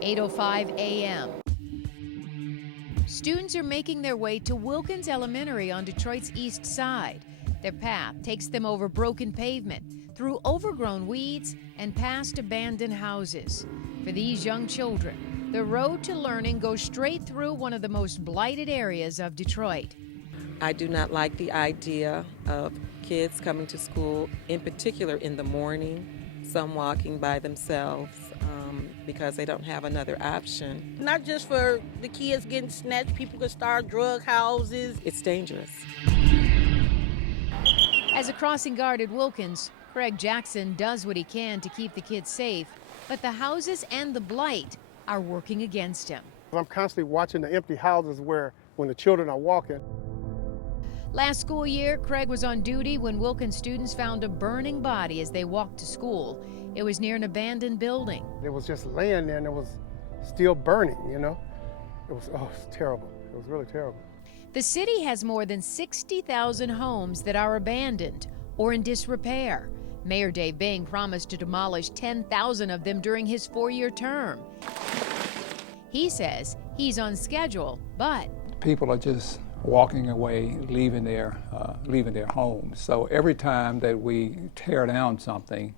8:05 a.m. Students are making their way to Wilkins Elementary on Detroit's east side. Their path takes them over broken pavement, through overgrown weeds, and past abandoned houses. For these young children, the road to learning goes straight through one of the most blighted areas of Detroit. I do not like the idea of kids coming to school, in particular in the morning, some walking by themselves because they don't have another option. Not just for the kids getting snatched, people could start drug houses. It's dangerous. As a crossing guard at Wilkins, Craig Jackson does what he can to keep the kids safe, but the houses and the blight are working against him. I'm constantly watching the empty houses when the children are walking. Last school year, Craig was on duty when Wilkins students found a burning body as they walked to school. It was near an abandoned building. It was just laying there and it was still burning, you know? It was terrible. It was really terrible. The city has more than 60,000 homes that are abandoned or in disrepair. Mayor Dave Bing promised to demolish 10,000 of them during his 4-year term. He says he's on schedule, but people are just walking away, leaving their homes. So every time that we tear down something,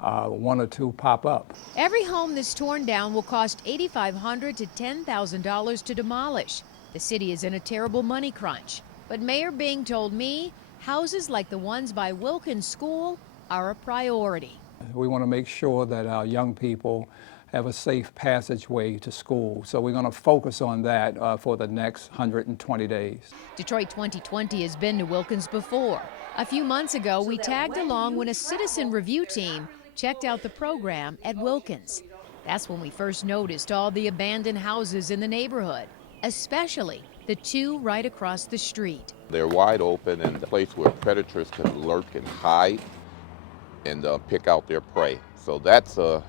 one or two pop up. Every home that's torn down will cost $8,500 to $10,000 to demolish. The city is in a terrible money crunch. But Mayor Bing told me houses like the ones by Wilkins School are a priority. We want to make sure that our young people have a safe passageway to school. So we're going to focus on that for the next 120 days. Detroit 2020 has been to Wilkins before. A few months ago, we tagged along when a citizen review team checked out the program at Wilkins. That's when we first noticed all the abandoned houses in the neighborhood, especially the two right across the street. They're wide open and a place where predators can lurk and hide and pick out their prey. So that's a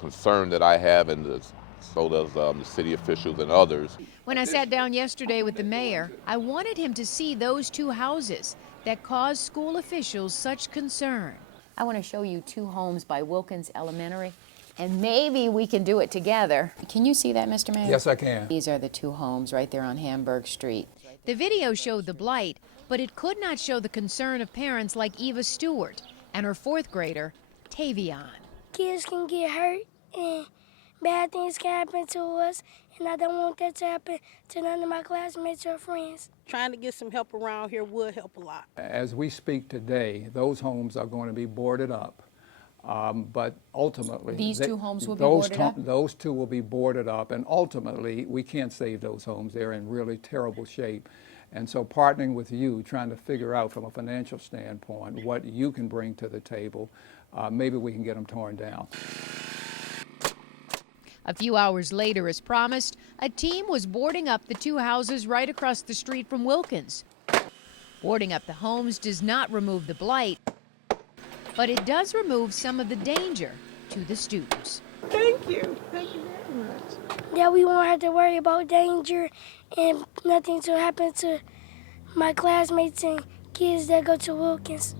concern that I have, and so does the city officials and others. When I sat down yesterday with the mayor, I wanted him to see those two houses that caused school officials such concern. I want to show you two homes by Wilkins Elementary, and maybe we can do it together. Can you see that, Mr. Mayor? Yes, I can. These are the two homes right there on Hamburg Street. The video showed the blight, but it could not show the concern of parents like Eva Stewart and her 4th grader, Tavion. Kids can get hurt and bad things can happen to us, and I don't want that to happen to none of my classmates or friends. Trying to get some help around here would help a lot. As we speak today, those homes are going to be boarded up. But ultimately, These two homes will be boarded up? Those two will be boarded up, and ultimately, we can't save those homes. They're in really terrible shape. And so partnering with you, trying to figure out from a financial standpoint what you can bring to the table, maybe we can get them torn down. A few hours later, as promised, a team was boarding up the two houses right across the street from Wilkins. Boarding up the homes does not remove the blight, but it does remove some of the danger to the students. Thank you. Thank you very much. That we won't have to worry about danger and nothing to happen to my classmates and kids that go to Wilkins.